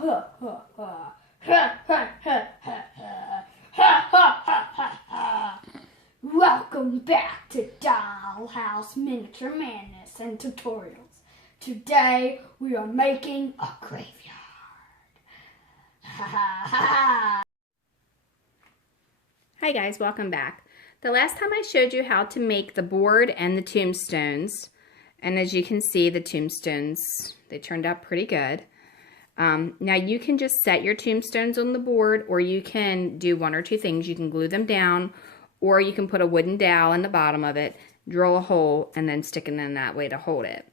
ha ha ha ha ha ha ha ha ha ha ha. Welcome back to Dollhouse Miniature Madness and Tutorials. Today we are making a graveyard. Ha ha ha. Hi guys, welcome back. The last time I showed you how to make the board and the tombstones, and as you can see, the tombstones, they turned out pretty good. Now you can just set your tombstones on the board, or you can do one or two things. You can glue them down, or you can put a wooden dowel in the bottom of it, drill a hole, and then stick it in that way to hold it.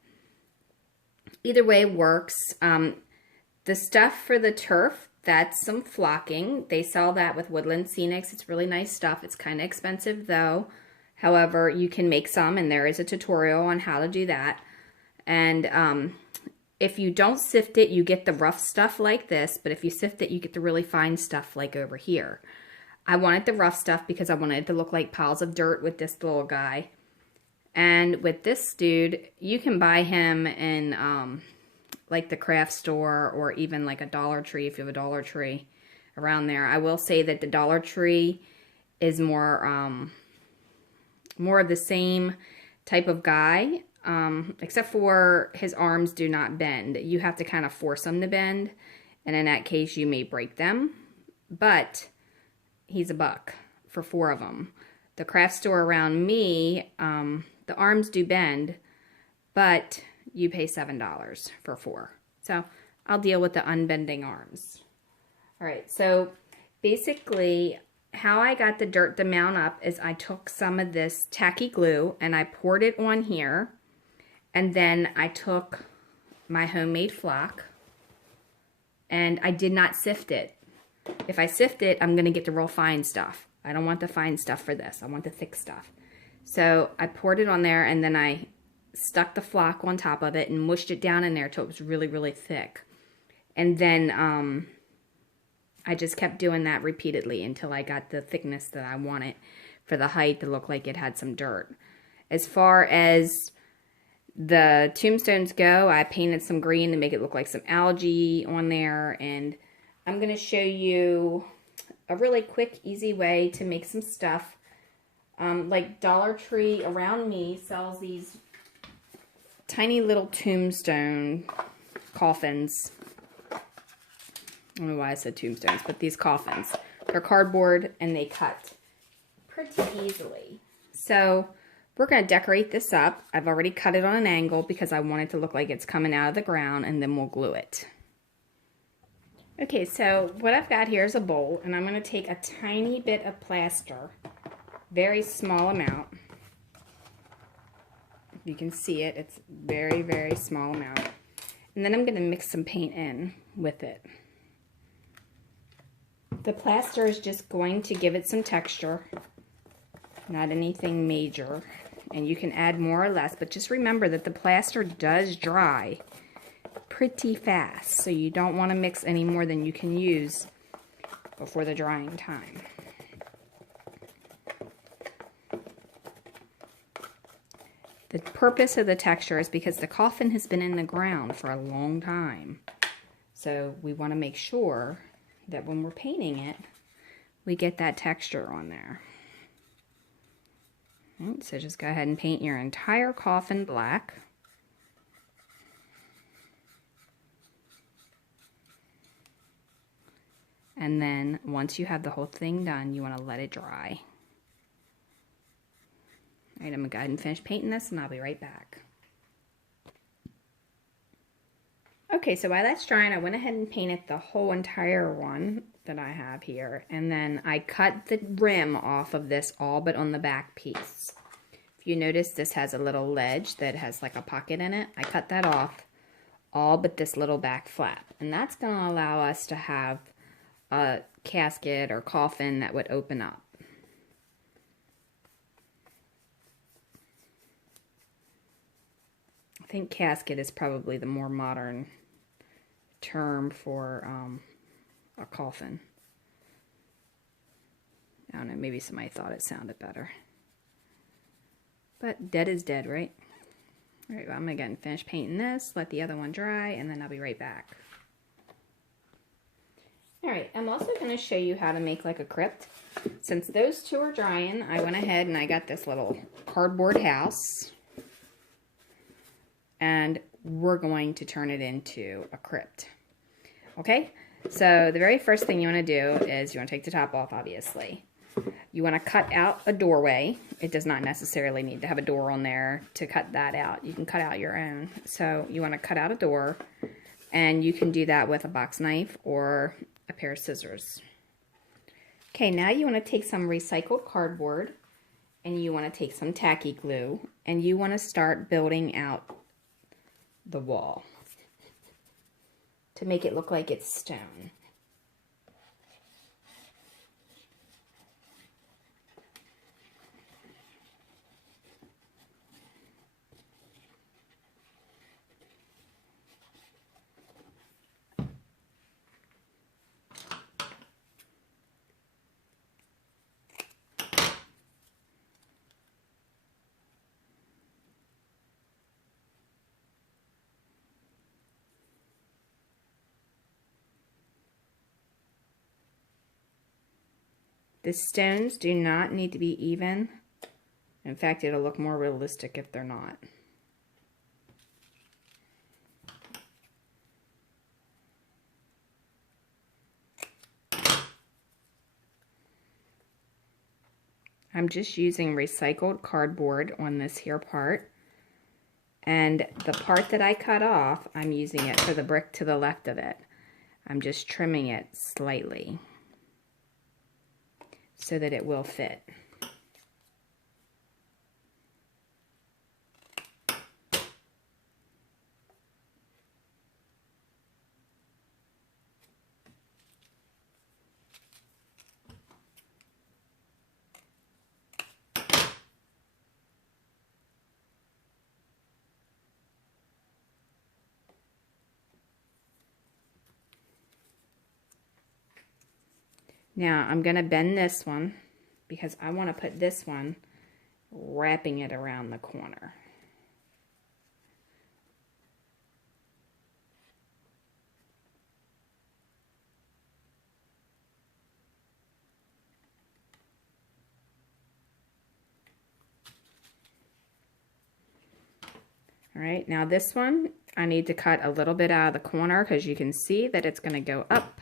Either way works. The stuff for the turf, that's some flocking. They sell that with Woodland Scenics. It's really nice stuff. It's kind of expensive though. However, you can make some, and there is a tutorial on how to do that. And if you don't sift it, you get the rough stuff like this, but if you sift it, you get the really fine stuff like over here. I wanted the rough stuff because I wanted it to look like piles of dirt with this little guy. And with this dude, you can buy him in like the craft store, or even like a Dollar Tree if you have a Dollar Tree around there. I will say that the Dollar Tree is more of the same type of guy, except for his arms do not bend. You have to kind of force them to bend, and in that case you may break them, but he's $1 for 4 of them. The craft store around me, the arms do bend, but you pay $7 for 4. So I'll deal with the unbending arms. All right, so basically how I got the dirt to mount up is I took some of this tacky glue and I poured it on here, and then I took my homemade flock and I did not sift it. If I sift it, I'm going to get the real fine stuff. I don't want the fine stuff for this. I want the thick stuff. So I poured it on there, and then I stuck the flock on top of it and mushed it down in there till it was really, really thick. And then I just kept doing that repeatedly until I got the thickness that I wanted for the height to look like it had some dirt. As far as the tombstones go, I painted some green to make it look like some algae on there, and I'm going to show you a really quick, easy way to make some stuff. Like Dollar Tree around me sells these tiny little tombstone coffins. I don't know why I said tombstones, but these coffins. They're cardboard and they cut pretty easily. So we're going to decorate this up. I've already cut it on an angle because I want it to look like it's coming out of the ground, and then we'll glue it. Okay, so what I've got here is a bowl, and I'm going to take a tiny bit of plaster, very small amount. You can see it, it's very, very small amount. And then I'm going to mix some paint in with it. The plaster is just going to give it some texture, not anything major. And you can add more or less, but just remember that the plaster does dry pretty fast, so you don't want to mix any more than you can use before the drying time. The purpose of the texture is because the coffin has been in the ground for a long time, so we want to make sure that when we're painting it, we get that texture on there. Right, so just go ahead and paint your entire coffin black. And then once you have the whole thing done, you want to let it dry. All right, I'm going to go ahead and finish painting this, and I'll be right back. Okay, so while that's drying, I went ahead and painted the whole entire one that I have here. And then I cut the rim off of this all but on the back piece. If you notice, this has a little ledge that has like a pocket in it. I cut that off all but this little back flap. And that's going to allow us to have a casket or coffin that would open up. I think casket is probably the more modern term for a coffin. I don't know, maybe somebody thought it sounded better. But dead is dead, right? All right, well, I'm going to go and finish painting this, let the other one dry, and then I'll be right back. Alright, I'm also going to show you how to make like a crypt. Since those two are drying, I went ahead and I got this little cardboard house. And we're going to turn it into a crypt. Okay, so the very first thing you want to do is you want to take the top off, obviously. You want to cut out a doorway. It does not necessarily need to have a door on there to cut that out. You can cut out your own. So you want to cut out a door, and you can do that with a box knife or a pair of scissors. Okay, now you want to take some recycled cardboard, and you want to take some tacky glue, and you want to start building out the wall to make it look like it's stone. The stones do not need to be even. In fact, it'll look more realistic if they're not. I'm just using recycled cardboard on this here part. And the part that I cut off, I'm using it for the brick to the left of it. I'm just trimming it slightly so that it will fit. Now I'm going to bend this one because I want to put this one wrapping it around the corner. All right, now this one I need to cut a little bit out of the corner because you can see that it's going to go up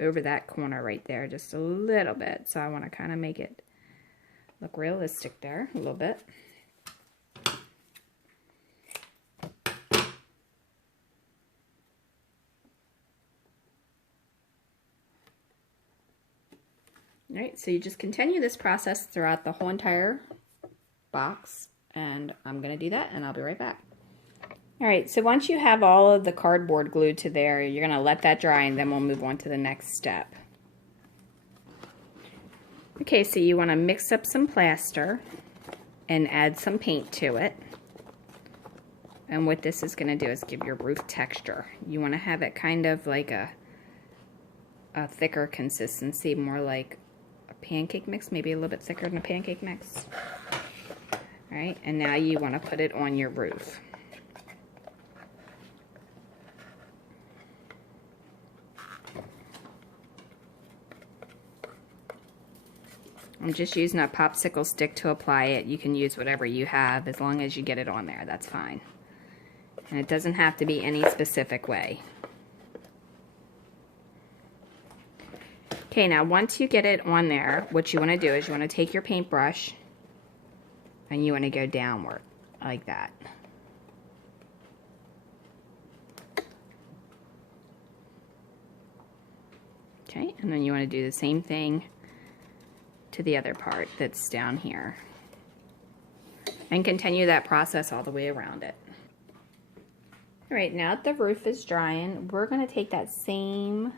over that corner right there just a little bit. So I want to kind of make it look realistic there a little bit. All right, so you just continue this process throughout the whole entire box, and I'm going to do that and I'll be right back. All right, so once you have all of the cardboard glued to there, you're going to let that dry and then we'll move on to the next step. Okay, so you want to mix up some plaster and add some paint to it. And what this is going to do is give your roof texture. You want to have it kind of like a thicker consistency, more like a pancake mix, maybe a little bit thicker than a pancake mix. All right, and now you want to put it on your roof. I'm just using a popsicle stick to apply it. You can use whatever you have as long as you get it on there, that's fine. And it doesn't have to be any specific way. Okay, now once you get it on there, what you want to do is you want to take your paintbrush and you want to go downward like that. Okay, and then you want to do the same thing to the other part that's down here. And continue that process all the way around it. All right, now that the roof is drying, we're going to take that same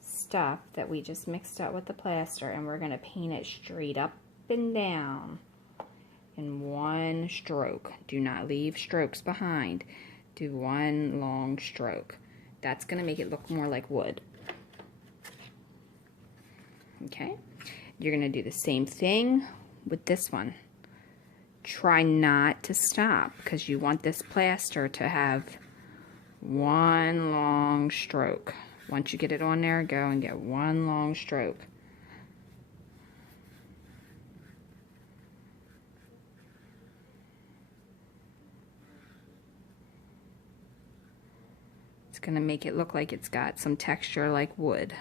stuff that we just mixed up with the plaster and we're going to paint it straight up and down in one stroke. Do not leave strokes behind. Do one long stroke. That's going to make it look more like wood. Okay, you're going to do the same thing with this one. Try not to stop because you want this plaster to have one long stroke. Once you get it on there, go and get one long stroke. It's going to make it look like it's got some texture like wood.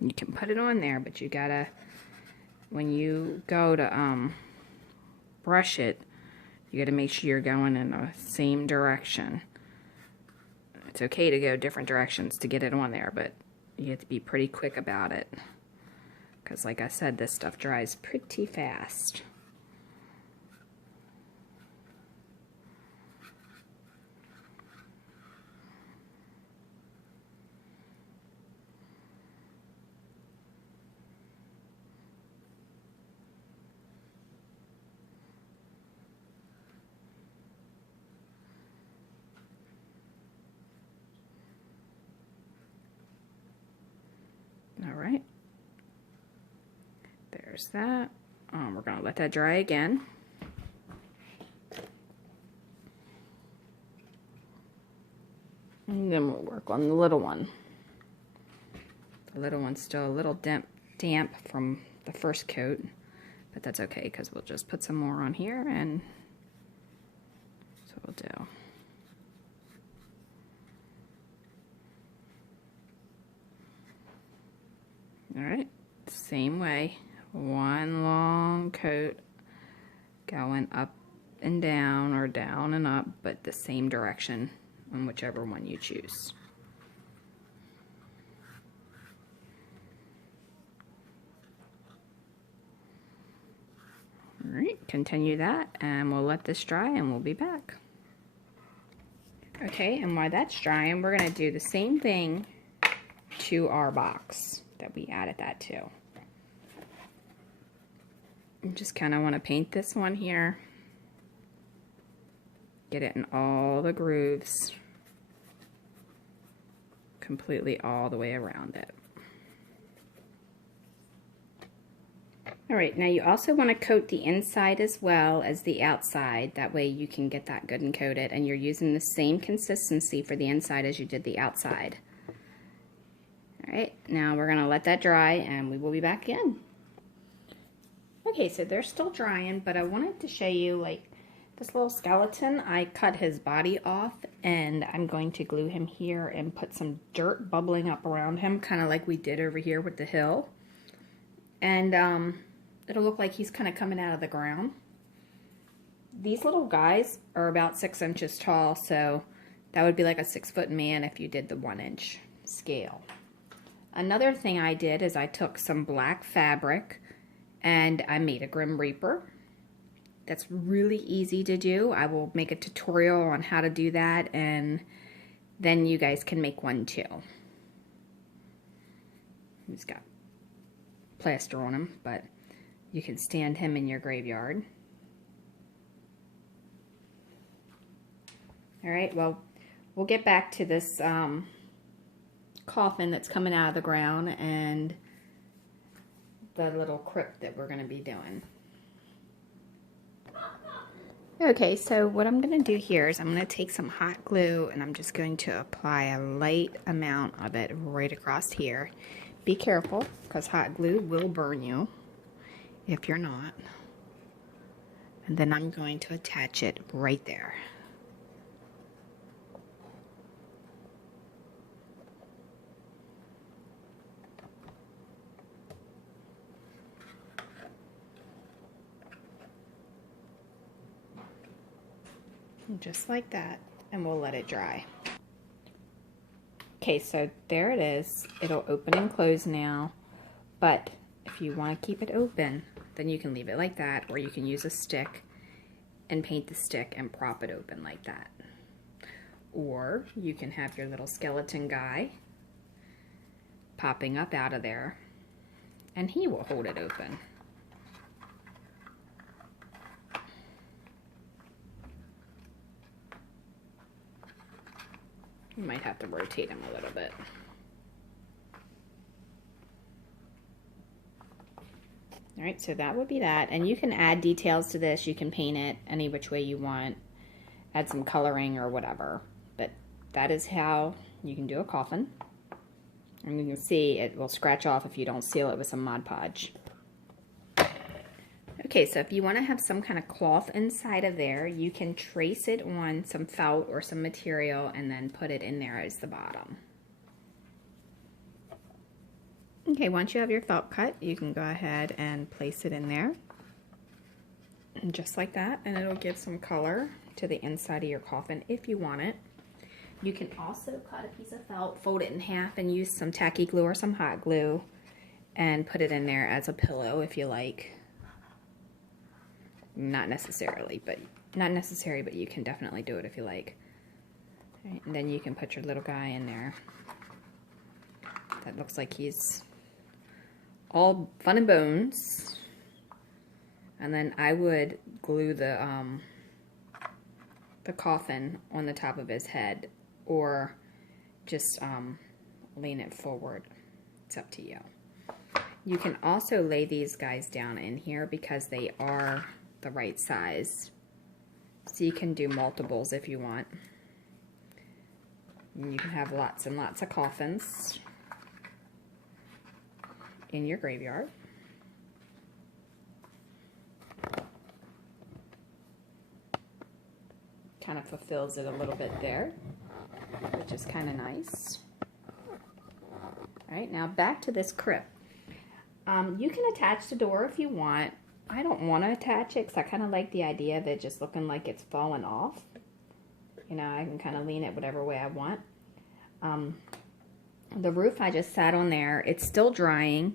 You can put it on there, but you gotta, when you go to brush it, you gotta make sure you're going in the same direction. It's okay to go different directions to get it on there, but you have to be pretty quick about it. Because like I said, this stuff dries pretty fast. All right, there's that. We're gonna let that dry again. And then we'll work on the little one. The little one's still a little damp from the first coat, but that's okay because we'll just put some more on here, and that's what we'll do. Alright, same way, one long coat going up and down or down and up, but the same direction on whichever one you choose. Alright, continue that and we'll let this dry and we'll be back. Okay, and while that's drying, we're going to do the same thing to our box that we added that to. I just kind of want to paint this one here. Get it in all the grooves. Completely all the way around it. Alright, now you also want to coat the inside as well as the outside. That way you can get that good and coated, and you're using the same consistency for the inside as you did the outside. Alright, now we're going to let that dry and we will be back in. Okay, so they're still drying, but I wanted to show you like this little skeleton. I cut his body off and I'm going to glue him here and put some dirt bubbling up around him, kind of like we did over here with the hill. And it'll look like he's kind of coming out of the ground. These little guys are about 6 inches tall, so that would be like a 6-foot man if you did the 1-inch scale. Another thing I did is I took some black fabric and I made a Grim Reaper. That's really easy to do. I will make a tutorial on how to do that, and then you guys can make one too. He's got plaster on him, but you can stand him in your graveyard. Alright, well, we'll get back to this coffin that's coming out of the ground and the little crypt that we're going to be doing. Okay, so what I'm going to do here is I'm going to take some hot glue and I'm just going to apply a light amount of it right across here. Be careful, because hot glue will burn you if you're not. And then I'm going to attach it right there. Just like that, and we'll let it dry. Okay, so there it is. It'll open and close now, but if you want to keep it open, then you can leave it like that, or you can use a stick and paint the stick and prop it open like that. Or you can have your little skeleton guy popping up out of there, and he will hold it open. You might have to rotate him a little bit. All right, so that would be that. And you can add details to this. You can paint it any which way you want. Add some coloring or whatever. But that is how you can do a coffin. And you can see it will scratch off if you don't seal it with some Mod Podge. Okay, so if you want to have some kind of cloth inside of there, you can trace it on some felt or some material and then put it in there as the bottom. Okay, once you have your felt cut, you can go ahead and place it in there. And just like that, and it'll give some color to the inside of your coffin if you want it. You can also cut a piece of felt, fold it in half, and use some tacky glue or some hot glue and put it in there as a pillow if you like. Not necessary, but you can definitely do it if you like. Right, and then you can put your little guy in there. That looks like he's all fun and bones. And then I would glue the coffin on the top of his head, or just lean it forward. It's up to you. You can also lay these guys down in here because they are the right size. So you can do multiples if you want. And you can have lots and lots of coffins in your graveyard. Kind of fulfills it a little bit there, which is kind of nice. All right, now back to this crypt. You can attach the door if you want. I don't want to attach it because I kind of like the idea of it just looking like it's falling off. You know, I can kind of lean it whatever way I want. The roof I just sat on there. It's still drying,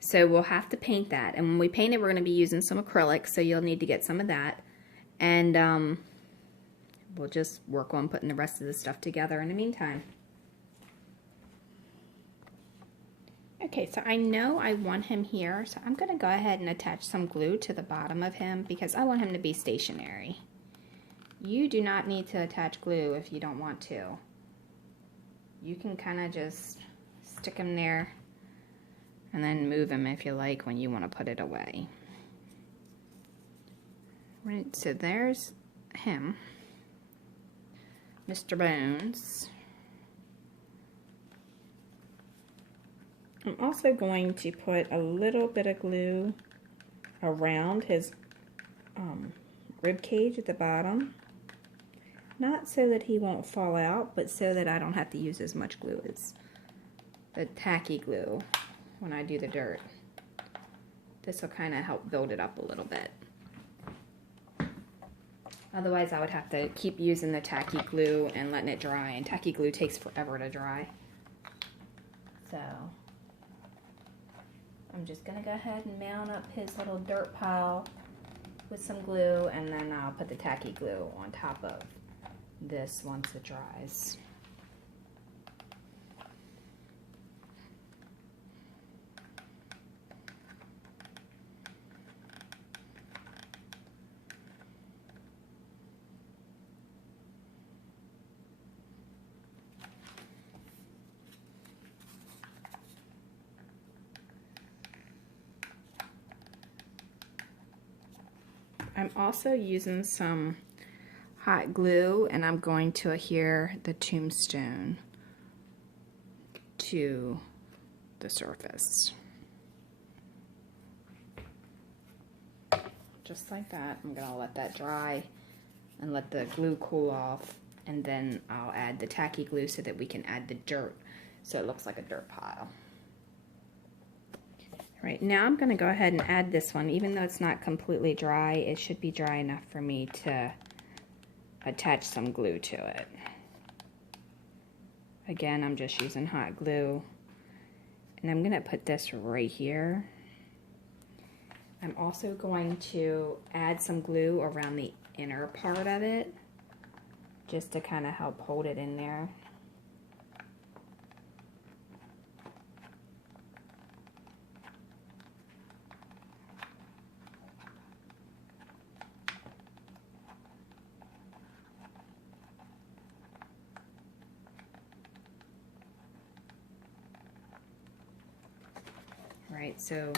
so we'll have to paint that. And when we paint it, we're going to be using some acrylic, so you'll need to get some of that. And we'll just work on putting the rest of the stuff together in the meantime. Okay, so I know I want him here, so I'm going to go ahead and attach some glue to the bottom of him because I want him to be stationary. You do not need to attach glue if you don't want to. You can kind of just stick him there and then move him if you like when you want to put it away. Right, so there's him, Mr. Bones. I'm also going to put a little bit of glue around his rib cage at the bottom. Not so that he won't fall out, but so that I don't have to use as much glue as the tacky glue when I do the dirt. This will kind of help build it up a little bit. Otherwise, I would have to keep using the tacky glue and letting it dry, and tacky glue takes forever to dry. So I'm just going to go ahead and mount up his little dirt pile with some glue, and then I'll put the tacky glue on top of this once it dries. I'm also using some hot glue, and I'm going to adhere the tombstone to the surface. Just like that. I'm going to let that dry and let the glue cool off, and then I'll add the tacky glue so that we can add the dirt so it looks like a dirt pile. Right, now I'm going to go ahead and add this one. Even though it's not completely dry, it should be dry enough for me to attach some glue to it. Again, I'm just using hot glue. And I'm going to put this right here. I'm also going to add some glue around the inner part of it, just to kind of help hold it in there. Alright, so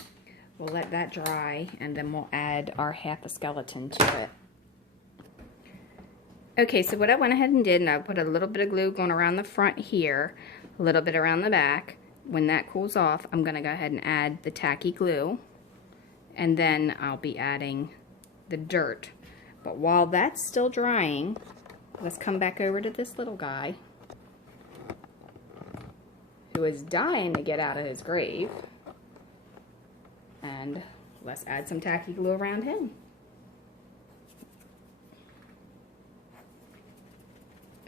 we'll let that dry, and then we'll add our half a skeleton to it. Okay, so what I went ahead and did, and I put a little bit of glue going around the front here, a little bit around the back. When that cools off, I'm going to go ahead and add the tacky glue, and then I'll be adding the dirt. But while that's still drying, let's come back over to this little guy who is dying to get out of his grave, and let's add some tacky glue around him.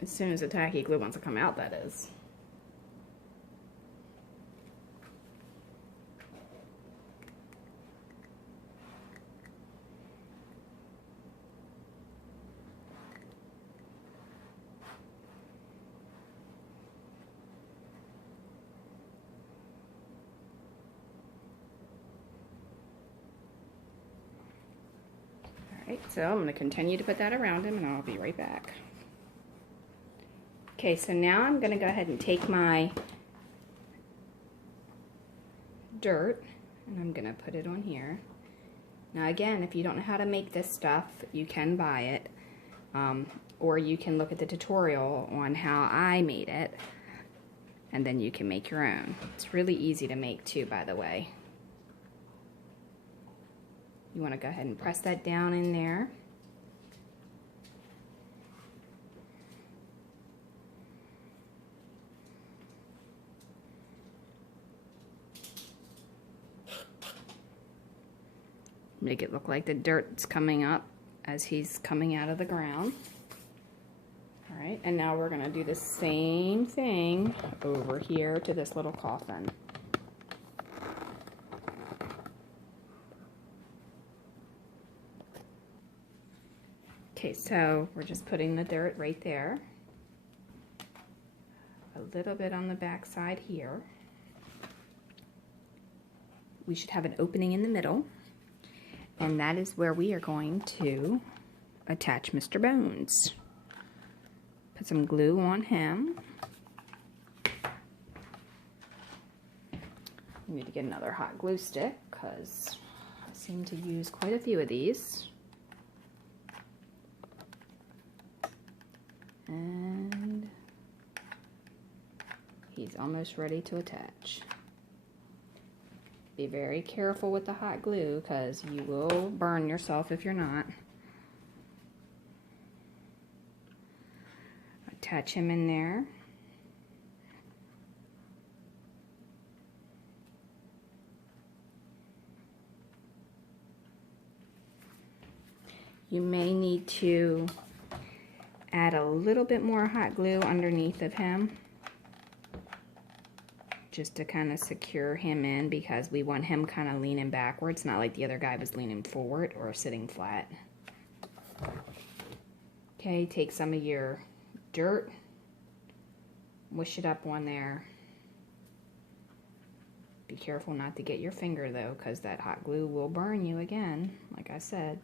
As soon as the tacky glue wants to come out, that is. Alright, so I'm going to continue to put that around him, and I'll be right back. Okay, so now I'm going to go ahead and take my dirt, and I'm going to put it on here. Now again, if you don't know how to make this stuff, you can buy it, or you can look at the tutorial on how I made it, and then you can make your own. It's really easy to make too, by the way. You want to go ahead and press that down in there. Make it look like the dirt's coming up as he's coming out of the ground. Alright, and now we're going to do the same thing over here to this little coffin. Okay, so we're just putting the dirt right there. A little bit on the back side here. We should have an opening in the middle. And that is where we are going to attach Mr. Bones. Put some glue on him. We need to get another hot glue stick because I seem to use quite a few of these. And he's almost ready to attach. Be very careful with the hot glue because you will burn yourself if you're not. Attach him in there. You may need to add a little bit more hot glue underneath of him, just to kind of secure him in, because we want him kind of leaning backwards, not like the other guy was leaning forward or sitting flat. Okay, take some of your dirt, wish it up on there. Be careful not to get your finger though, because that hot glue will burn you again. Like I said,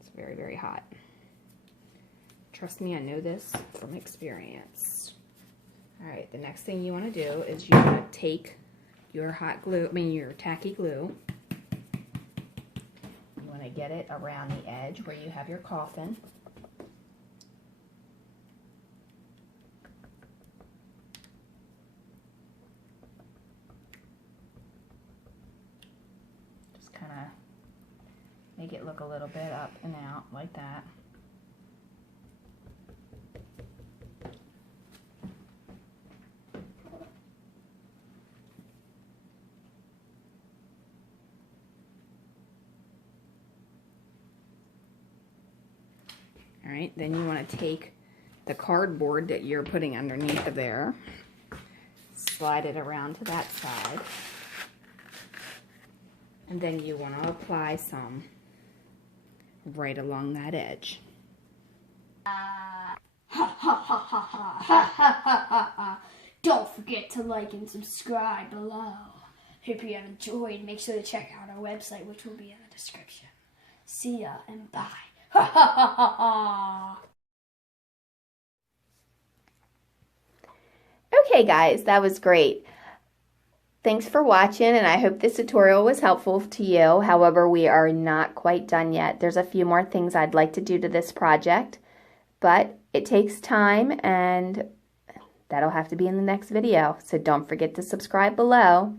it's very, very hot. Trust me, I know this from experience. Alright, the next thing you want to do is you want to take your your tacky glue. You want to get it around the edge where you have your coffin. Just kind of make it look a little bit up and out like that. Alright, then you want to take the cardboard that you're putting underneath of there, slide it around to that side, and then you want to apply some right along that edge. Don't forget to like and subscribe below. Hope you have enjoyed. Make sure to check out our website, which will be in the description. See ya and bye. Okay guys, that was great. Thanks for watching, and I hope this tutorial was helpful to you. However, we are not quite done yet. There's a few more things I'd like to do to this project, but it takes time, and that'll have to be in the next video. So don't forget to subscribe below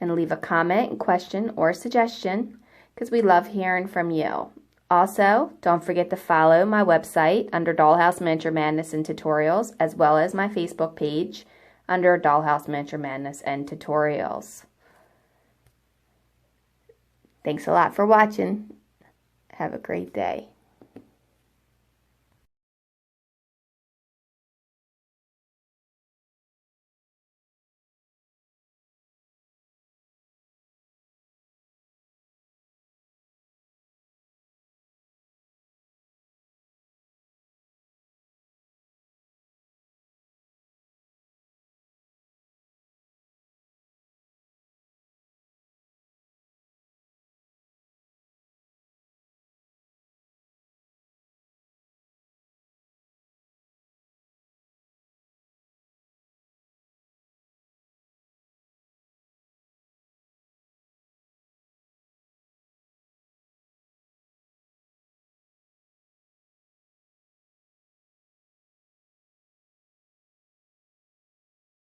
and leave a comment, question, or suggestion, because we love hearing from you. Also, don't forget to follow my website under Dollhouse Miniature Madness and Tutorials, as well as my Facebook page under Dollhouse Miniature Madness and Tutorials. Thanks a lot for watching. Have a great day.